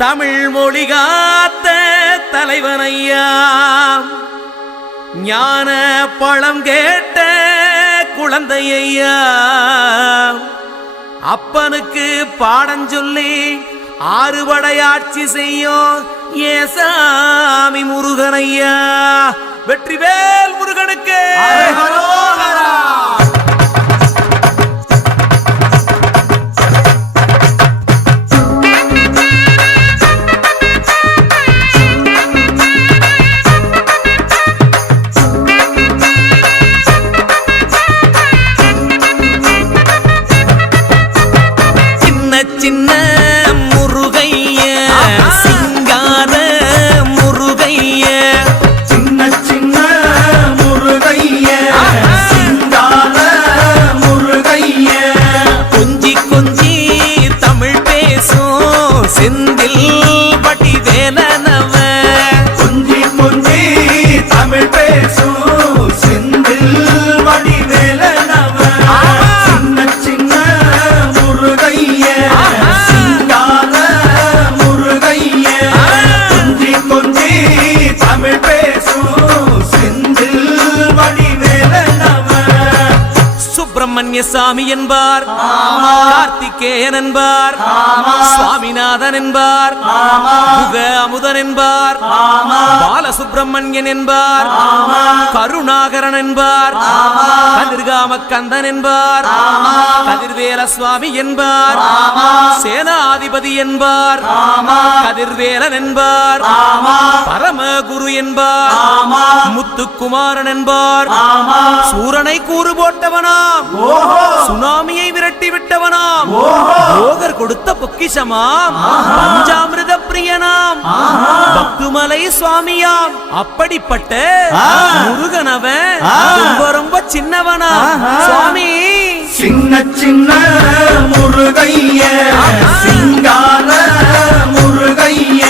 தமிழ் மொழி காத்த தலைவனையா, ஞான பழம் கேட்ட குழந்தையா, அப்பனுக்கு பாடம் சொல்லி ஆறுபடையாட்சி செய்யும் ஏசாமி முருகனையா. வெற்றிவேல் முருகனுக்கு சின்ன முருகைய சிங்கார முருகைய, சின்ன சின்ன முருகைய சிங்கார முருகைய, கொஞ்சி கொஞ்சி தமிழ் பேசும் செந்தில் பட்டி வேலனவ, கொஞ்சி கொஞ்சி தமிழ் பேசும் செந்தில் பட்டி வேலனவ, சின்ன சின்ன முருகைய சிங்கார முருகைய, கொஞ்சி கொஞ்சி தமிழ் பேசும் செந்தில் பட்டி வேலனவ. சுப்பிரமணிய சாமி என்பார், கார்த்திகேயன் என்பார், சுவாமிநாதன் என்பார், முக அமுதன் என்பார், பாலசுப்பிரமணியன் என்பார், கருணாகரன் என்பார், கதிர்காம கந்தன் என்பார், கதிர்வேல சுவாமி என்பார், சேனாதிபதி என்பார், கதிர்வேலன் என்பார், பரமகுரு என்பார், முத்துக்குமாரன் என்பார், சூரனை கூறு போட்டவனாம், சுனாமியை விரட்டி விட்டவனாம், போகர் கொடுத்த பொக்கிஷமாம், பஞ்சாமிர்த பிரியனாம், பக்துமலை சுவாமியாம். அப்படிப்பட்ட முருகனவன் ரொம்ப ரொம்ப சின்னவனா சுவாமி. சின்ன சின்ன முருகைய சிங்கார முருகைய,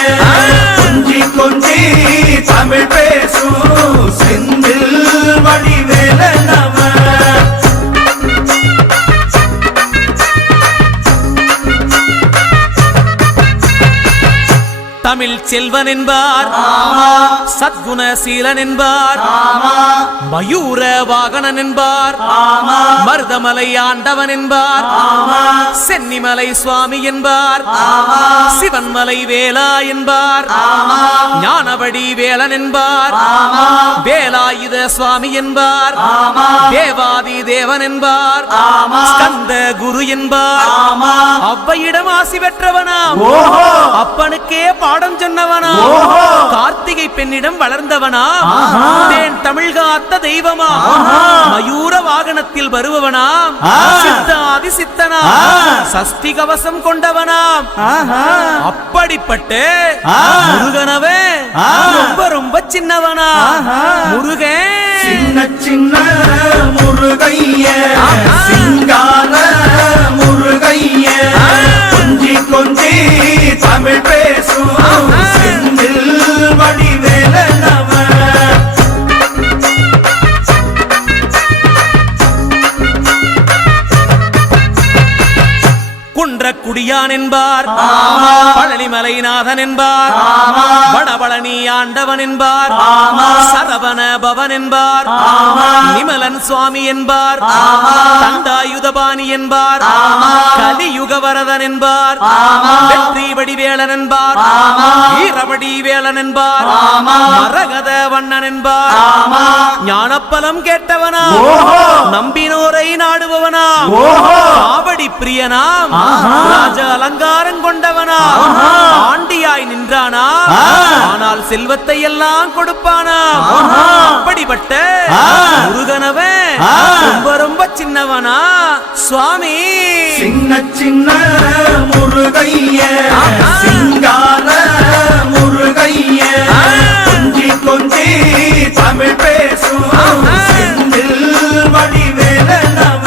கொஞ்சி கொஞ்சி தமிழ் பேசும் செந்தில் வடிவேலனவ. தமிழ் செல்வன் என்பார், சத்குணசீலன் என்பார், மயூர வாகனன் என்பார், மருதமலை ஆண்டவன் என்பார், சென்னிமலை சுவாமி என்பார், சிவன்மலை வேலா என்பார், ஞானவடி வேலன் என்பார், வேலாயுத சுவாமி என்பார், தேவாதி தேவன் என்பார், ஸ்கந்த குரு என்பார், அவ்வையிடம் ஆசி பெற்றவனாம், அப்பனுக்கே பாடம் சொன்னவனா, கார்த்திகை பெண்ணிடம் வளர்ந்தவனா, தேன் தமிழ் காத்த தெய்வமா, மயூர வாகனத்தில் வருபவனாம், சித்தாதி சித்தனா, சஷ்டி கவசம் கொண்டவனாம். அப்படிப்பட்ட முருகனவே ரொம்ப ரொம்ப சின்னவனா முருகன். சின்ன சின்ன முருகைய சிங்கார முருகைய, கொஞ்சி கொஞ்சி தமிழ் பேசும் செந்தில் வடிவேலனவ. குன்றக்குடியான் என்பார், பழனிமலைநாதன் என்பார், வடபழனி ஆண்டவன் என்பார், சரவண பவன் என்பார், நிமலன் சுவாமி என்பார், தண்டாயுதபாணி என்பார், கலியுக வரதன் என்பார், வெற்றி வடிவேலன் என்பார், வீரவடி வேலன் என்பார், மரகத வண்ணன் என்பார், ஞானப்பலம் கேட்டவனா, நம்பினோரை நாடுபவனா, காவடி பிரியனாம், ராஜ அலங்காரம் கொண்டவனா, ஆண்டியாய் நின்றானா, ஆனால் செல்வத்தை எல்லாம் கொடுப்பானா. அப்படிப்பட்ட முருகனவன் ரொம்ப ரொம்ப சின்னவனா சுவாமி. சின்ன சின்ன முருகைய சிங்கார முருகைய, கொஞ்சி கொஞ்சி தமிழ் பேசும் செந்தில் வடிவேலனவ.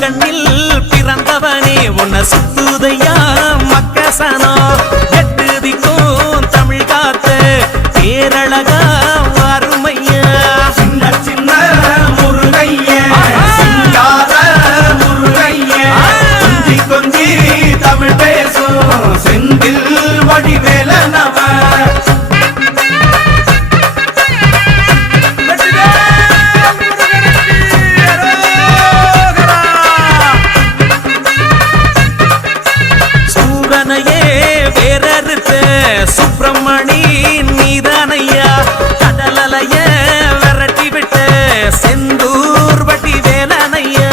கண்ணில் பிறந்தவனே உன்னை சுத்துதையா மக்கசனா, வேறறுத்த சுப்பிரமணி நீதானையா கடலலைய விரட்டி விட்ட செந்தூர் வட்டி வேலனையா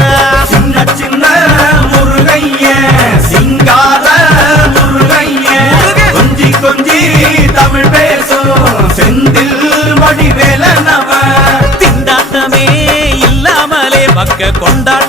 சின்ன சின்ன முருகைய சிங்கார முருகைய கொஞ்சி கொஞ்சி தமிழ் பேசும் செந்தில் வடிவேலனவ திண்டாட்டமே இல்லாமலே பக்க கொண்டாட